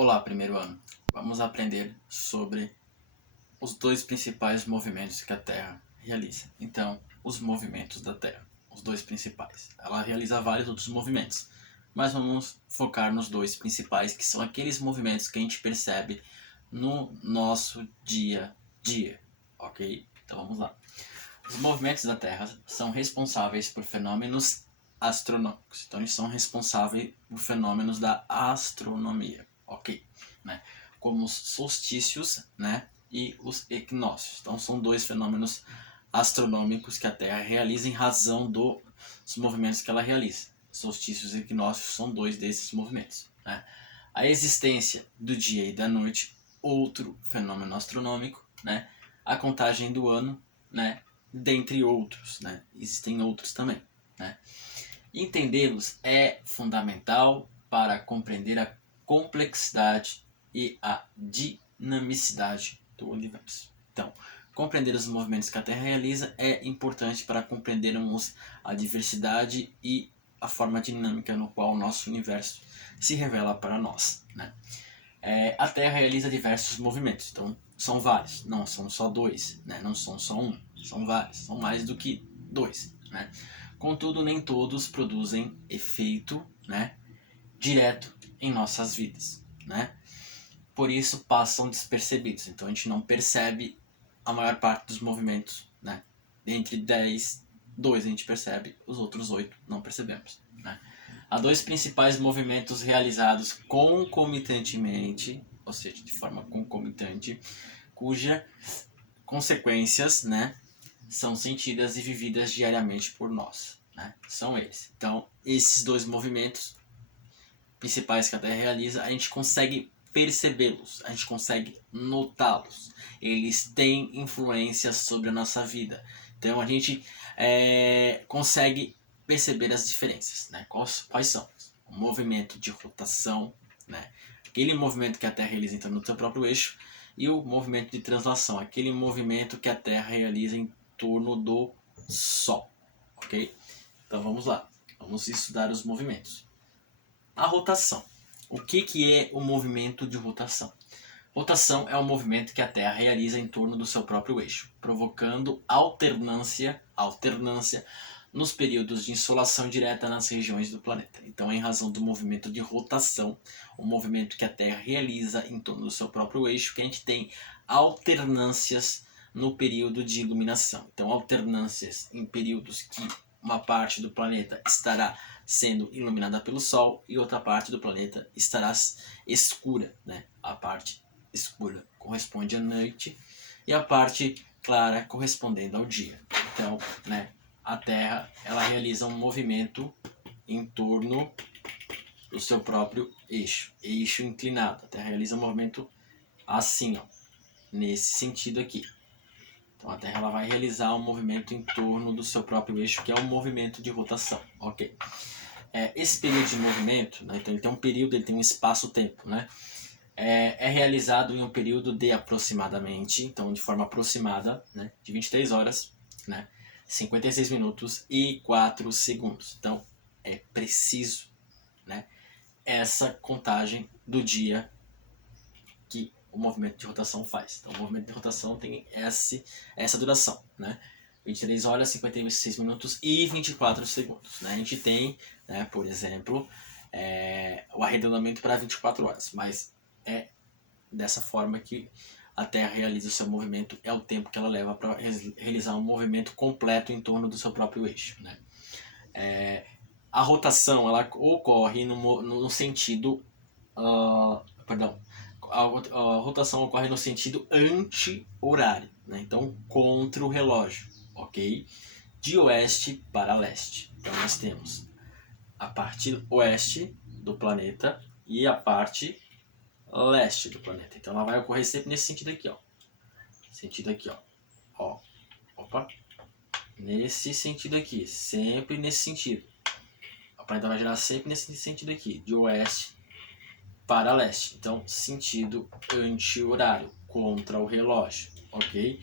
Olá, primeiro ano. Vamos aprender sobre os dois principais movimentos que a Terra realiza. Então, os movimentos da Terra, os dois principais. Ela realiza vários outros movimentos, mas vamos focar nos dois principais, que são aqueles movimentos que a gente percebe no nosso dia a dia, ok? Então vamos lá. Os movimentos da Terra são responsáveis por fenômenos astronômicos. Então eles são responsáveis por fenômenos da astronomia, ok? Né? Como os solstícios, né? E os equinócios. Então são dois fenômenos astronômicos que a Terra realiza em razão dos movimentos que ela realiza. Solstícios e equinócios são dois desses movimentos, né? A existência do dia e da noite, outro fenômeno astronômico, né? A contagem do ano, né? Dentre outros, né? Existem outros também, né? Entendê-los é fundamental para compreender a complexidade e a dinamicidade do universo. Então, compreender os movimentos que a Terra realiza é importante para compreendermos a diversidade e a forma dinâmica no qual o nosso universo se revela para nós, né? A Terra realiza diversos movimentos, então são vários, não são só dois, né? Não são só um, são vários, são mais do que dois, né? Contudo, nem todos produzem efeito, né, direto em nossas vidas, né? Por isso passam despercebidos, então a gente não percebe a maior parte dos movimentos, né? Entre 10, 2 a gente percebe, os outros 8 não percebemos, né? Há dois principais movimentos realizados concomitantemente, ou seja, de forma concomitante, cuja consequências, né, são sentidas e vividas diariamente por nós, né? São eles. Então, esses dois movimentos principais que a Terra realiza, a gente consegue percebê-los, a gente consegue notá-los. Eles têm influência sobre a nossa vida. Então, a gente consegue perceber as diferenças, né? Quais são? O movimento de rotação, né? Aquele movimento que a Terra realiza então, no seu próprio eixo, e o movimento de translação, aquele movimento que a Terra realiza em torno do Sol, ok? Então vamos lá, vamos estudar os movimentos. A rotação. O que é o movimento de rotação? Rotação é o movimento que a Terra realiza em torno do seu próprio eixo, provocando alternância nos períodos de insolação direta nas regiões do planeta. Então, em razão do movimento de rotação, o movimento que a Terra realiza em torno do seu próprio eixo, que a gente tem alternâncias no período de iluminação. Então, alternâncias em períodos que uma parte do planeta estará sendo iluminada pelo Sol e outra parte do planeta estará escura, né? A parte escura corresponde à noite e a parte clara correspondendo ao dia. Então, né, a Terra ela realiza um movimento em torno do seu próprio eixo inclinado. A Terra realiza um movimento assim, ó, nesse sentido aqui. Então a Terra ela vai realizar um movimento em torno do seu próprio eixo, que é um movimento de rotação, ok? Esse período de movimento, né, então ele tem um período, ele tem um espaço-tempo, né? É realizado em um período de aproximadamente, então de forma aproximada, né, de 23 horas, né, 56 minutos e 4 segundos. Então é preciso, né, essa contagem do dia que o movimento de rotação faz. Então o movimento de rotação tem essa duração, né? 23 horas, 56 minutos e 24 segundos. Né? A gente tem, né, por exemplo, o arredondamento para 24 horas, mas é dessa forma que a Terra realiza o seu movimento, é o tempo que ela leva para realizar um movimento completo em torno do seu próprio eixo. Né? A rotação ela ocorre no sentido... a rotação ocorre no sentido anti-horário, né? Então contra o relógio, ok? De oeste para leste. Então nós temos a parte oeste do planeta e a parte leste do planeta. Então ela vai ocorrer sempre nesse sentido aqui, ó. Sentido aqui, ó. Opa. Nesse sentido aqui, sempre nesse sentido. O planeta vai girar sempre nesse sentido aqui, de oeste para leste. Então, sentido anti-horário, contra o relógio, ok?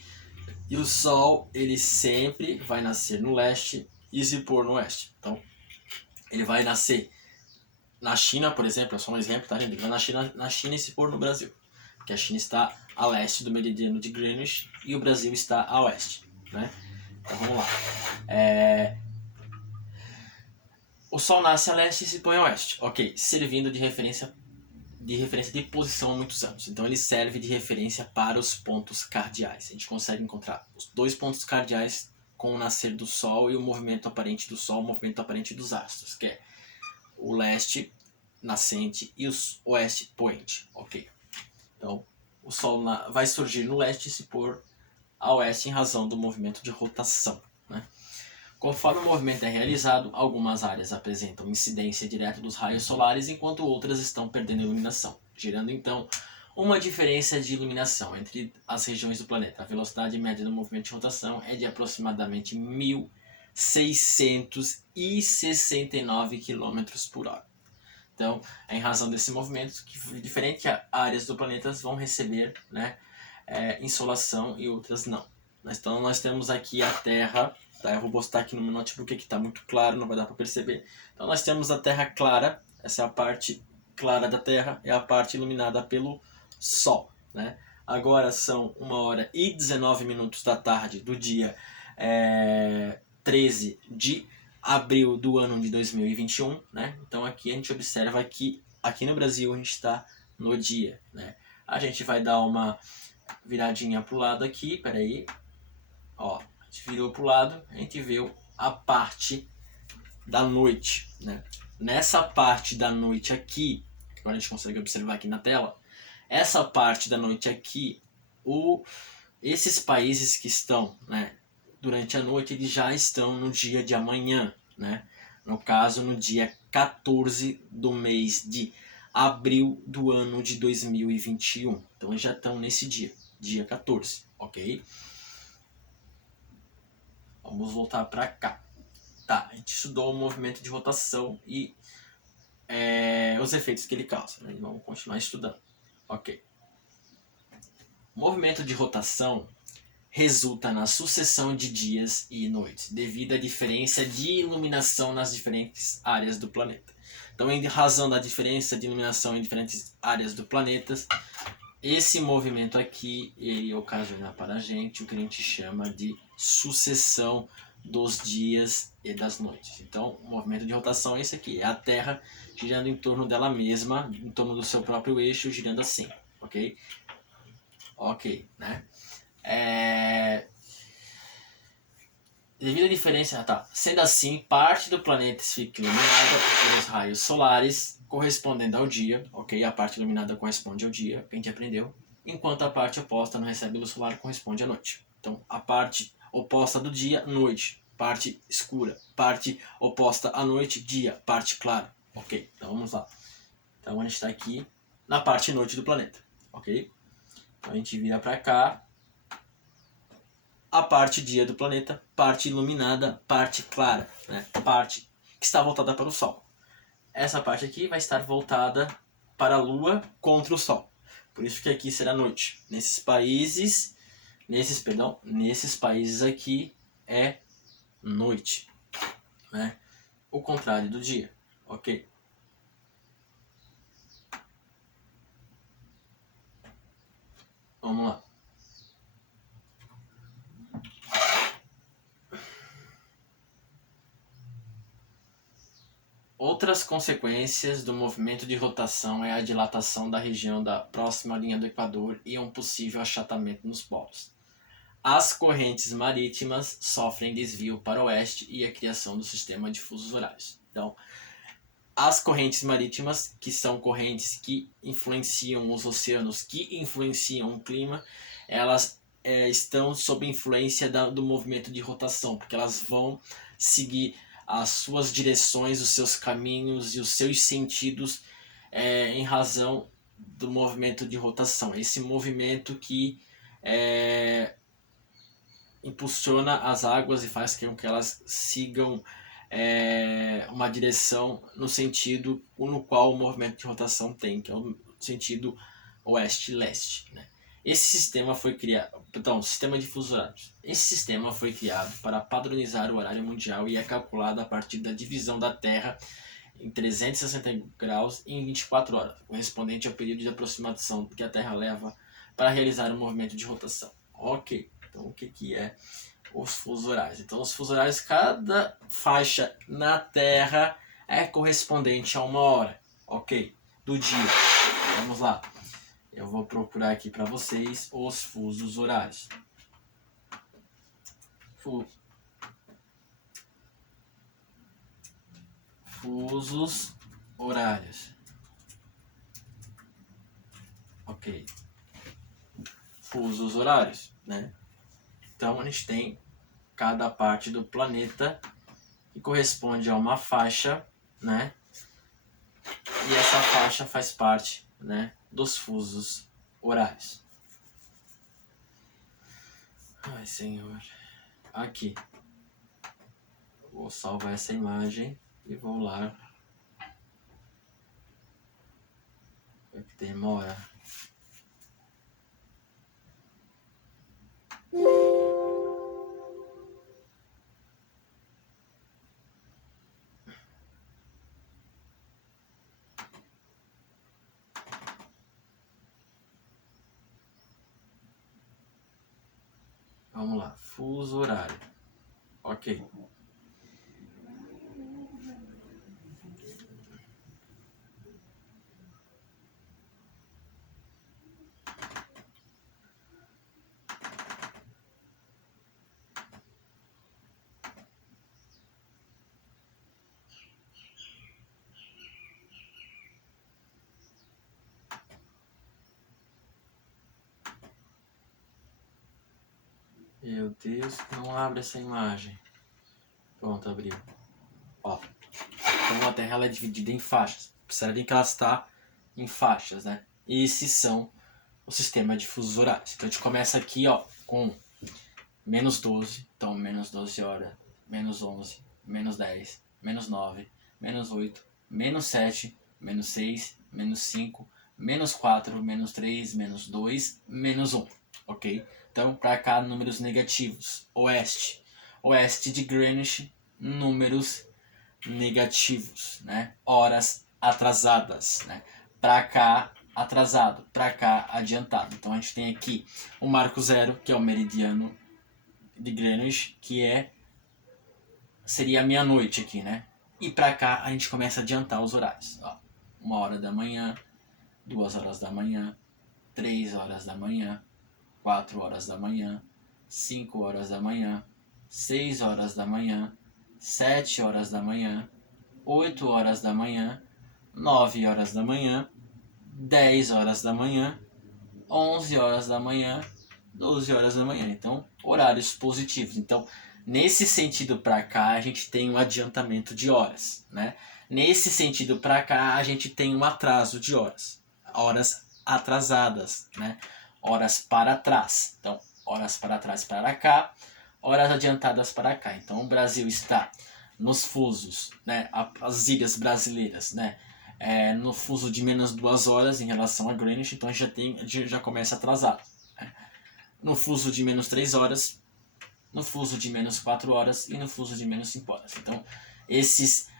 E o Sol, ele sempre vai nascer no leste e se pôr no oeste. Então, ele vai nascer Na China, por exemplo, é só um exemplo, tá, gente? Na China e se pôr no Brasil. Porque a China está a leste do meridiano de Greenwich e o Brasil está a oeste, né? Então vamos lá. O Sol nasce a leste e se põe a oeste. Ok, servindo de referência de posição há muitos anos. Então ele serve de referência para os pontos cardeais. A gente consegue encontrar os dois pontos cardeais com o nascer do Sol e o movimento aparente do Sol, o movimento aparente dos astros, que é o leste nascente e o oeste poente. Ok. Então o Sol vai surgir no leste e se pôr a oeste em razão do movimento de rotação, né? Conforme o movimento é realizado, algumas áreas apresentam incidência direta dos raios solares, enquanto outras estão perdendo iluminação, gerando então uma diferença de iluminação entre as regiões do planeta. A velocidade média do movimento de rotação é de aproximadamente 1.669 km por hora. Então, é em razão desse movimento que diferentes áreas do planeta vão receber, né, insolação e outras não. Então, nós temos aqui a Terra. Tá, eu vou postar aqui no meu notebook que está muito claro, não vai dar para perceber. Então nós temos a Terra clara, essa é a parte clara da Terra, é a parte iluminada pelo Sol, né? Agora são 1h19 da tarde do dia 13 de abril do ano de 2021, né? Então aqui a gente observa que aqui no Brasil a gente está no dia, né? A gente vai dar uma viradinha pro lado aqui, peraí, ó. Virou para o lado, a gente vê a parte da noite, né? Nessa parte da noite aqui, que agora a gente consegue observar aqui na tela, essa parte da noite aqui, esses países que estão, né, durante a noite, eles já estão no dia de amanhã, né? No caso, no dia 14 do mês de abril do ano de 2021. Então, eles já estão nesse dia 14, ok? Vamos voltar para cá. Tá, a gente estudou o movimento de rotação e os efeitos que ele causa, né? Vamos continuar estudando. Ok. O movimento de rotação resulta na sucessão de dias e noites, devido à diferença de iluminação nas diferentes áreas do planeta. Então, em razão da diferença de iluminação em diferentes áreas do planeta, esse movimento aqui, ele ocasiona para a gente o que a gente chama de sucessão dos dias e das noites. Então, o movimento de rotação é esse aqui, é a Terra girando em torno dela mesma, em torno do seu próprio eixo, girando assim, ok? Ok, né? Devido à diferença, tá. Sendo assim, parte do planeta fica iluminada pelos raios solares, correspondendo ao dia, ok? A parte iluminada corresponde ao dia, que a gente aprendeu, enquanto a parte oposta não recebe luz solar corresponde à noite. Então, a parte oposta do dia, noite, parte escura, parte oposta à noite, dia, parte clara, ok? Então, vamos lá. Então, a gente está aqui na parte noite do planeta, ok? Então, a gente vira para cá. A parte dia do planeta, parte iluminada, parte clara, né? Parte que está voltada para o Sol. Essa parte aqui vai estar voltada para a Lua contra o Sol. Por isso que aqui será noite. Nesses países aqui é noite, né? O contrário do dia, ok? Vamos lá. Outras consequências do movimento de rotação é a dilatação da região da próxima linha do Equador e um possível achatamento nos polos. As correntes marítimas sofrem desvio para o oeste e a criação do sistema de fusos horários. Então, as correntes marítimas, que são correntes que influenciam os oceanos, que influenciam o clima, elas estão sob influência do movimento de rotação, porque elas vão seguir as suas direções, os seus caminhos e os seus sentidos em razão do movimento de rotação. Esse movimento que impulsiona as águas e faz com que elas sigam uma direção no sentido no qual o movimento de rotação tem, que é o sentido oeste-leste, né? Esse sistema foi criado, sistema de fusos horários. Esse sistema foi criado para padronizar o horário mundial e é calculado a partir da divisão da Terra em 360 graus em 24 horas, correspondente ao período de aproximação que a Terra leva para realizar um movimento de rotação. Ok, então o que é os fusos horários? Então os fusos horários, cada faixa na Terra é correspondente a uma hora, ok, do dia. Vamos lá, eu vou procurar aqui para vocês os fusos horários. Fusos horários. Ok. Fusos horários, né? Então a gente tem cada parte do planeta que corresponde a uma faixa, né? E essa faixa faz parte, né, dos fusos horários. Ai, Senhor. Aqui. Vou salvar essa imagem e vou lá. É que demora. Vamos lá. Fuso horário. Ok. Meu Deus, não abre essa imagem. Pronto, abriu. Ó. Então a Terra ela é dividida em faixas. Observem que ela está em faixas, né? E esses são o sistema de fusos horários. Então a gente começa aqui, ó, com menos 12. Então menos 12 horas, menos 11, menos 10, menos 9, menos 8, menos 7, menos 6, menos 5, menos 4, menos 3, menos 2, menos 1. Ok? Então, para cá, números negativos. Oeste. Oeste de Greenwich, números negativos, né? Horas atrasadas, né? Para cá, atrasado. Para cá, adiantado. Então, a gente tem aqui o marco zero, que é o meridiano de Greenwich, que seria a meia-noite aqui, né? E para cá, a gente começa a adiantar os horários. Ó, 1h da manhã, 2h da manhã, 3h da manhã, 4h da manhã, 5h da manhã, 6h da manhã, 7h da manhã, 8h da manhã, 9h da manhã, 10h da manhã, 11h da manhã, 12h da manhã. Então, horários positivos. Então, nesse sentido para cá, a gente tem um adiantamento de horas, né? Nesse sentido para cá, a gente tem um atraso de horas. Horas atrasadas, né? Horas para trás. Então, horas para trás para cá, horas adiantadas para cá. Então, o Brasil está nos fusos, né? As ilhas brasileiras, né? No fuso de menos 2 horas em relação a Greenwich, então a gente já começa atrasado. Né? No fuso de menos 3 horas, no fuso de menos 4 horas e no fuso de menos 5 horas. Então, esses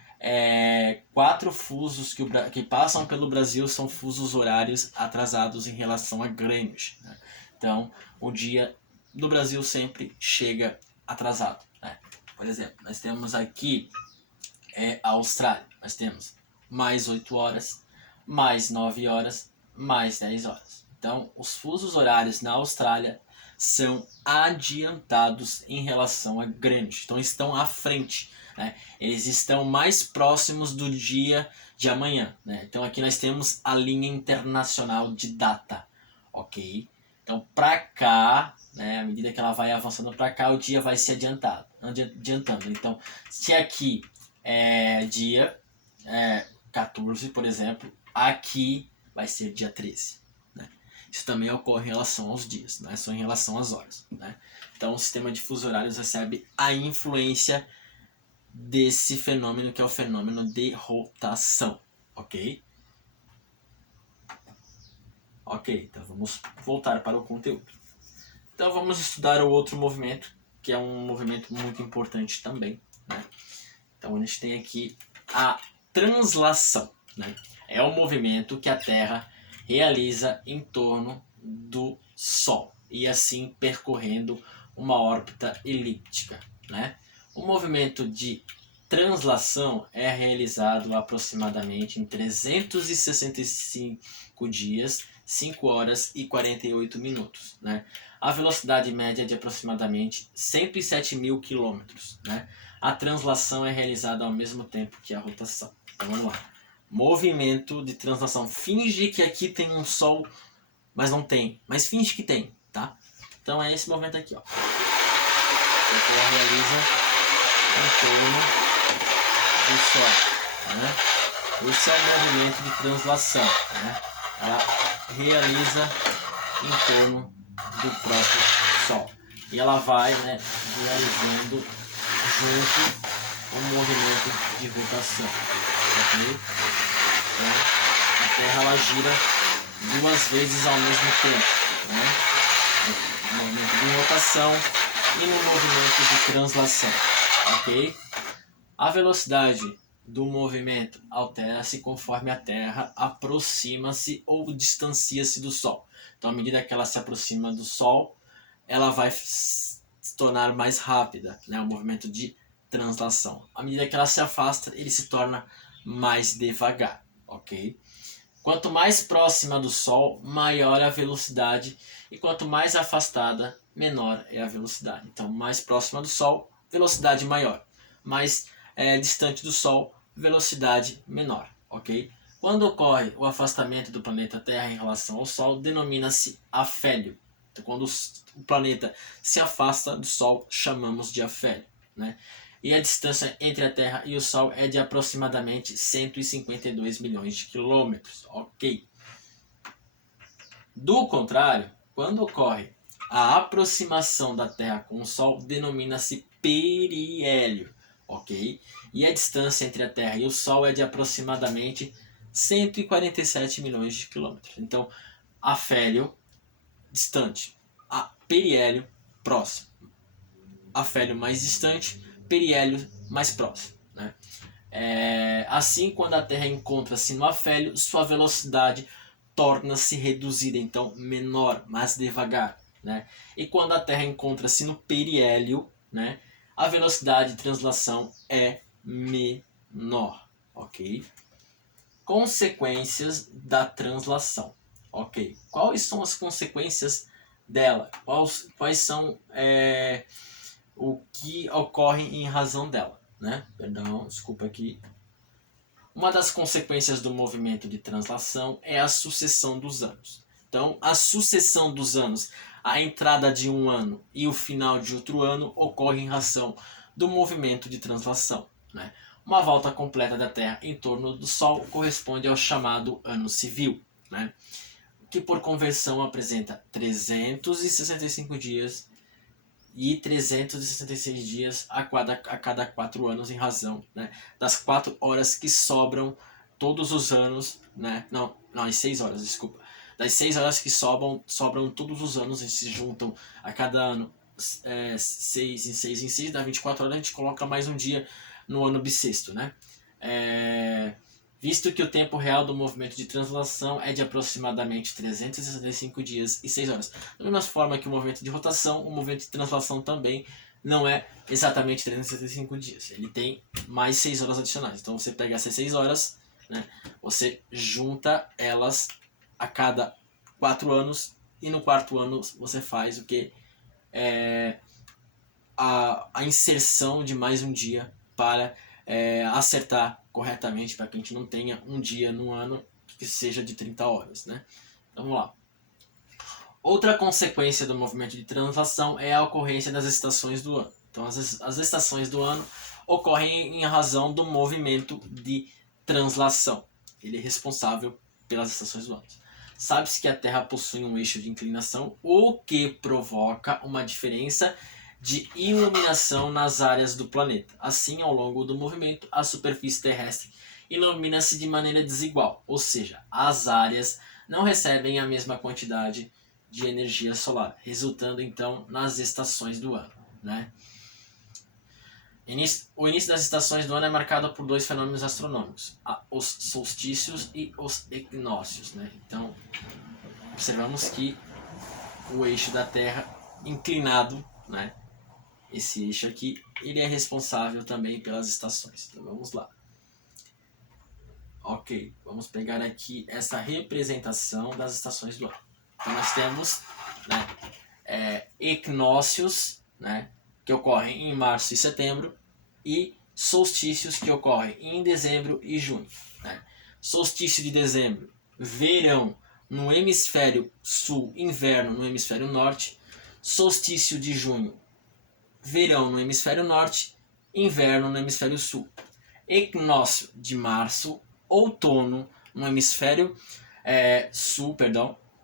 4 fusos que passam pelo Brasil são fusos horários atrasados em relação a Greenwich. Né? Então, o dia do Brasil sempre chega atrasado. Né? Por exemplo, nós temos aqui a Austrália. Nós temos mais 8 horas, mais 9 horas, mais 10 horas. Então, os fusos horários na Austrália são adiantados em relação a Greenwich. Então, estão à frente. Né? Eles estão mais próximos do dia de amanhã. Né? Então, aqui nós temos a linha internacional de data. Ok? Então, para cá, né, à medida que ela vai avançando para cá, o dia vai se adiantando. Então, se aqui é dia 14, por exemplo, aqui vai ser dia 13. Né? Isso também ocorre em relação aos dias, não é só em relação às horas. Né? Então, o sistema de fusos horários recebe a influência desse fenômeno, que é o fenômeno de rotação. Ok? Ok, então vamos voltar para o conteúdo. Então, vamos estudar o outro movimento, que é um movimento muito importante também. Né? Então, a gente tem aqui a translação, né? É o movimento que a Terra realiza em torno do Sol e assim percorrendo uma órbita elíptica, né? O movimento de translação é realizado aproximadamente em 365 dias, 5 horas e 48 minutos, né? A velocidade média é de aproximadamente 107 mil quilômetros, né? A translação é realizada ao mesmo tempo que a rotação. Então vamos lá. Movimento de translação. Finge que aqui tem um Sol, mas não tem. Mas finge que tem, tá? Então é esse movimento aqui, ó. A Terra realiza em torno do Sol, né? Esse é o movimento de translação, né? Ela realiza em torno do próprio Sol. E ela vai, né, realizando junto o movimento de rotação. Ok? Então, a Terra ela gira 2 vezes ao mesmo tempo, né? No movimento de rotação e no movimento de translação. Ok? A velocidade do movimento altera-se conforme a Terra aproxima-se ou distancia-se do Sol. Então, à medida que ela se aproxima do Sol, ela vai se tornar mais rápida, né? O movimento de translação. À medida que ela se afasta, ele se torna mais devagar, ok? Quanto mais próxima do Sol, maior é a velocidade, e quanto mais afastada, menor é a velocidade. Então, mais próxima do Sol, velocidade maior. Mais distante do Sol, velocidade menor, ok? Quando ocorre o afastamento do planeta Terra em relação ao Sol, denomina-se afélio. Então, quando o planeta se afasta do Sol, chamamos de afélio, né? E a distância entre a Terra e o Sol é de aproximadamente 152 milhões de quilômetros, ok? Do contrário, quando ocorre a aproximação da Terra com o Sol, denomina-se periélio, ok? E a distância entre a Terra e o Sol é de aproximadamente 147 milhões de quilômetros. Então, afélio, distante. A periélio, próximo. Afélio mais distante, periélio mais próximo, né? Assim, quando a Terra encontra-se no afélio, sua velocidade torna-se reduzida, então menor, mais devagar, né? E quando a Terra encontra-se no periélio, né, a velocidade de translação é menor, ok? Consequências da translação, ok? Quais são as consequências dela? Quais são o que ocorre em razão dela, né? Perdão, desculpa aqui. Uma das consequências do movimento de translação é a sucessão dos anos. Então, a sucessão dos anos, a entrada de um ano e o final de outro ano ocorre em razão do movimento de translação, né? Uma volta completa da Terra em torno do Sol corresponde ao chamado ano civil, né? Que por conversão apresenta 365 dias e 366 dias a cada 4 anos, em razão, né, das 4 horas que sobram todos os anos, né? Não, as 6 horas, desculpa. Das 6 horas que sobram todos os anos e se juntam a cada ano, 6 em 6 em 6, dá 24 horas, a gente coloca mais um dia no ano bissexto, né? Visto que o tempo real do movimento de translação é de aproximadamente 365 dias e 6 horas. Da mesma forma que o movimento de rotação, o movimento de translação também não é exatamente 365 dias. Ele tem mais 6 horas adicionais. Então você pega essas 6 horas, né, você junta elas a cada 4 anos e no quarto ano você faz o que? A inserção de mais um dia para acertar corretamente, para que a gente não tenha um dia no ano que seja de 30 horas, né? Então, vamos lá. Outra consequência do movimento de translação é a ocorrência das estações do ano. Então, as estações do ano ocorrem em razão do movimento de translação. Ele é responsável pelas estações do ano. Sabe-se que a Terra possui um eixo de inclinação, o que provoca uma diferença de iluminação nas áreas do planeta. Assim, ao longo do movimento, a superfície terrestre ilumina-se de maneira desigual, ou seja, as áreas não recebem a mesma quantidade de energia solar, resultando então nas estações do ano, né? O início das estações do ano é marcado por dois fenômenos astronômicos, os solstícios e os equinócios, né? Então, observamos que o eixo da Terra inclinado, né? Esse eixo aqui, ele é responsável também pelas estações. Então, vamos lá. Ok, vamos pegar aqui essa representação das estações do ano. Então, nós temos, né, equinócios, né, que ocorrem em março e setembro, e solstícios que ocorrem em dezembro e junho. Né? Solstício de dezembro, verão no hemisfério sul, inverno no hemisfério norte. Solstício de junho, verão no hemisfério norte, inverno no hemisfério sul. Equinócio de março, outono no hemisfério sul,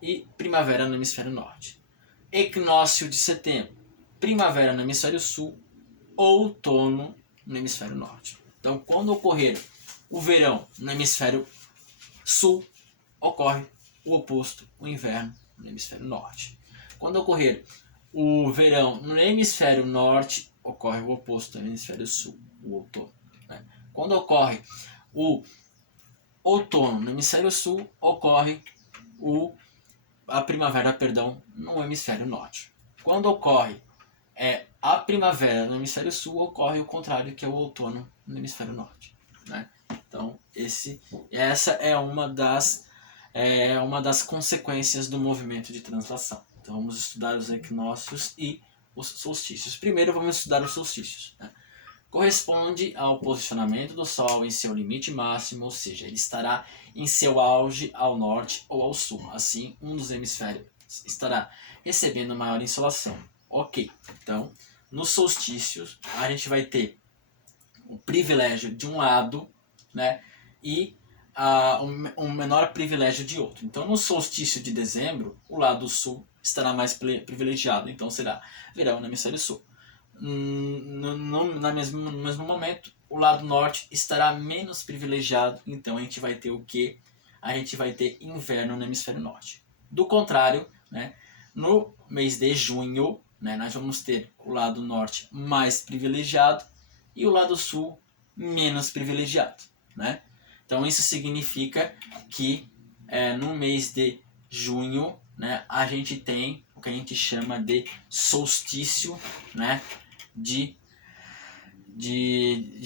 e primavera no hemisfério norte. Equinócio de setembro, primavera no hemisfério sul, outono no hemisfério norte. Então, quando ocorrer o verão no hemisfério sul, ocorre o oposto, o inverno no hemisfério norte. Quando ocorrer o verão no hemisfério norte, ocorre o oposto no hemisfério sul, o outono. Né? Quando ocorre o outono no hemisfério sul, ocorre a primavera, no hemisfério norte. Quando ocorre a primavera no hemisfério sul, ocorre o contrário, que é o outono no hemisfério norte. Né? Então, essa é uma das consequências do movimento de translação. Então, vamos estudar os equinócios e os solstícios. Primeiro, vamos estudar os solstícios. Né? Corresponde ao posicionamento do Sol em seu limite máximo, ou seja, ele estará em seu auge ao norte ou ao sul. Assim, um dos hemisférios estará recebendo maior insolação. Ok, então, nos solstícios, a gente vai ter o privilégio de um lado, né, e um menor privilégio de outro. Então, no solstício de dezembro, o lado sul estará mais privilegiado, então será verão no hemisfério sul. No mesmo momento, o lado norte estará menos privilegiado, então a gente vai ter o quê? A gente vai ter inverno no hemisfério norte. Do contrário, né, no mês de junho, né, nós vamos ter o lado norte mais privilegiado e o lado sul menos privilegiado. Né? Então isso significa que no mês de junho, né, a gente tem o que a gente chama de solstício, né, de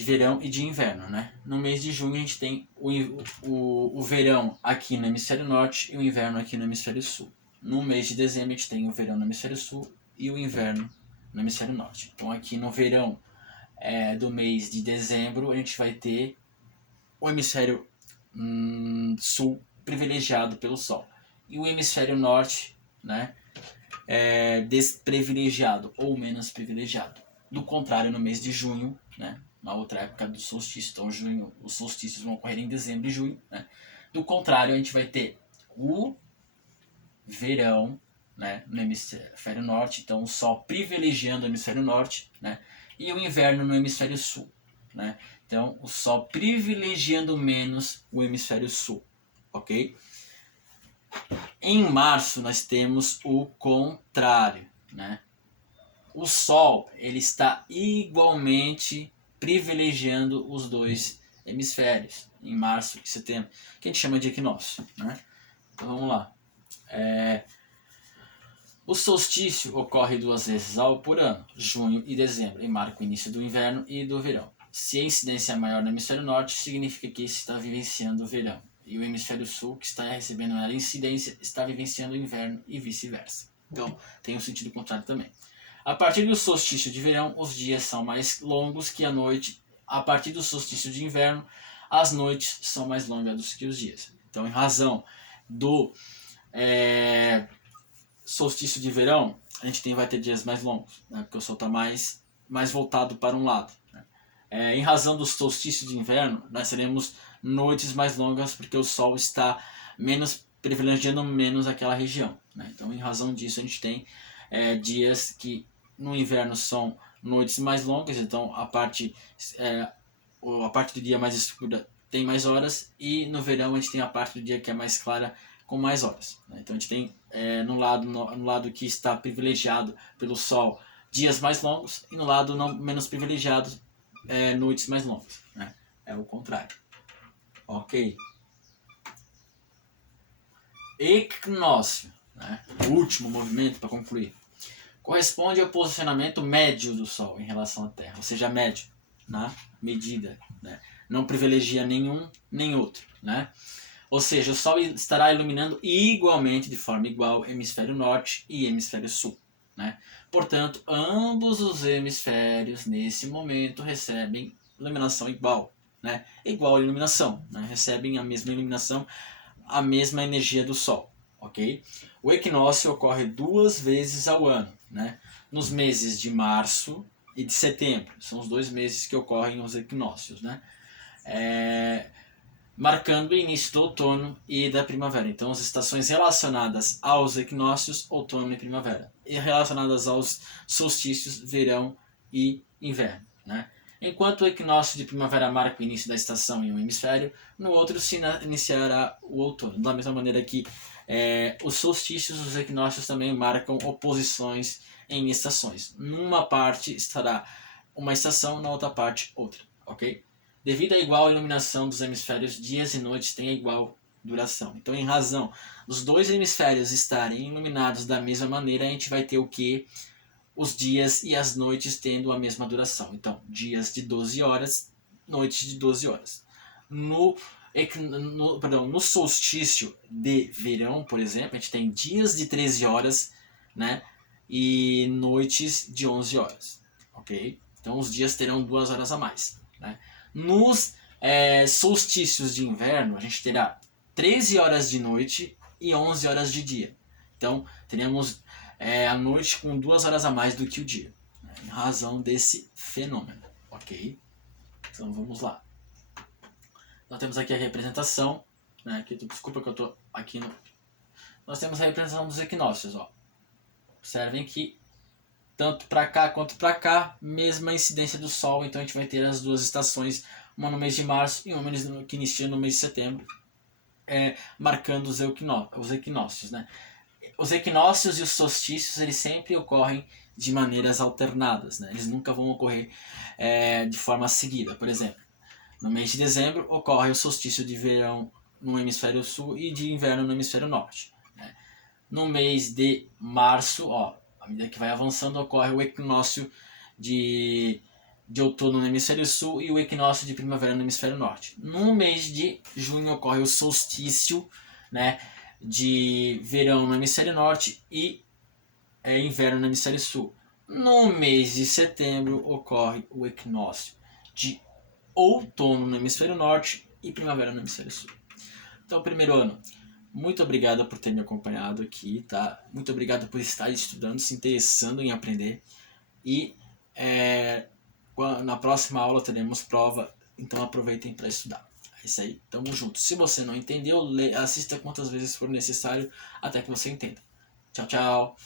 verão e de inverno. Né? No mês de junho a gente tem o verão aqui no hemisfério norte e o inverno aqui no hemisfério sul. No mês de dezembro a gente tem o verão no hemisfério sul e o inverno no hemisfério norte. Então aqui no verão do mês de dezembro a gente vai ter o hemisfério sul privilegiado pelo sol e o hemisfério norte, né, desprivilegiado ou menos privilegiado. Do contrário, no mês de junho, né, na outra época do solstício, então junho, os solstícios vão ocorrer em dezembro e junho. Né? Do contrário, a gente vai ter o verão, né, no hemisfério norte, então o sol privilegiando o hemisfério norte, né, e o inverno no hemisfério sul. Né? Então, o sol privilegiando menos o hemisfério sul. Ok? Em março, nós temos o contrário. Né? O sol ele está igualmente privilegiando os dois hemisférios, em março e setembro, que a gente chama de equinócio. Né? Então, vamos lá. O solstício ocorre 2 vezes por ano, junho e dezembro, e marca o início do inverno e do verão. Se a incidência é maior no hemisfério norte, significa que está vivenciando o verão, e o hemisfério sul, que está recebendo a incidência, está vivenciando o inverno e vice-versa. Então, tem um sentido contrário também. A partir do solstício de verão, os dias são mais longos que a noite. A partir do solstício de inverno, as noites são mais longas que os dias. Então, em razão do solstício de verão, a gente vai ter dias mais longos, né? Porque o sol está mais voltado para um lado. Né? Em razão do solstício de inverno, nós teremos noites mais longas porque o sol está privilegiando menos aquela região. Né? Então, em razão disso, a gente tem dias que no inverno são noites mais longas, então a parte do dia mais escura tem mais horas, e no verão a gente tem a parte do dia que é mais clara com mais horas. Né? Então a gente tem no lado que está privilegiado pelo sol dias mais longos, e no lado não menos privilegiado noites mais longas, né? É o contrário. Ok. Equinócio, né? O último movimento para concluir. Corresponde ao posicionamento médio do Sol em relação à Terra, ou seja, médio, na medida, né? Não privilegia nenhum nem outro, né? Ou seja, o Sol estará iluminando igualmente, de forma igual, hemisfério norte e hemisfério sul, né? Portanto, ambos os hemisférios nesse momento recebem iluminação igual, né? Igual iluminação, né? Recebem a mesma iluminação, a mesma energia do Sol, ok? O equinócio ocorre 2 vezes ao ano, né? Nos meses de março e de setembro, são os 2 meses que ocorrem os equinócios, né? Marcando o início do outono e da primavera. Então, as estações relacionadas aos equinócios, outono e primavera, e relacionadas aos solstícios, verão e inverno, né? Enquanto o equinócio de primavera marca o início da estação em um hemisfério, no outro se iniciará o outono. Da mesma maneira que os solstícios, os equinócios também marcam oposições em estações. Numa parte estará uma estação, na outra parte outra, ok? Devido à igual iluminação dos hemisférios, dias e noites têm a igual duração. Então, em razão dos 2 hemisférios estarem iluminados da mesma maneira, a gente vai ter o que? Os dias e as noites tendo a mesma duração. Então, dias de 12 horas, noites de 12 horas. No solstício de verão, por exemplo, a gente tem dias de 13 horas, né? E noites de 11 horas, ok? Então, os dias terão 2 horas a mais, né? Nos solstícios de inverno, a gente terá 13 horas de noite e 11 horas de dia. Então, teremos a noite com 2 horas a mais do que o dia, né, em razão desse fenômeno, ok? Então, vamos lá. Nós temos aqui a representação, né, aqui, desculpa que eu estou aqui no... Nós temos a representação dos equinócios, ó. Observem que tanto para cá quanto para cá, mesma incidência do Sol, então a gente vai ter as 2 estações, uma no mês de março e uma que inicia no mês de setembro, marcando os equinócios, né? Os equinócios e os solstícios, eles sempre ocorrem de maneiras alternadas, né? Eles nunca vão ocorrer de forma seguida. Por exemplo, no mês de dezembro ocorre o solstício de verão no hemisfério sul e de inverno no hemisfério norte, né? No mês de março, à medida que vai avançando, ocorre o equinócio de outono no hemisfério sul e o equinócio de primavera no hemisfério norte. No mês de junho ocorre o solstício, né, de verão no hemisfério norte e inverno no hemisfério sul. No mês de setembro ocorre o equinócio de outono no hemisfério norte e primavera no hemisfério sul. Então, primeiro ano, muito obrigado por ter me acompanhado aqui, tá? Muito obrigado por estar estudando, se interessando em aprender. E na próxima aula teremos prova, então aproveitem para estudar. É isso aí, tamo junto. Se você não entendeu, assista quantas vezes for necessário até que você entenda. Tchau, tchau!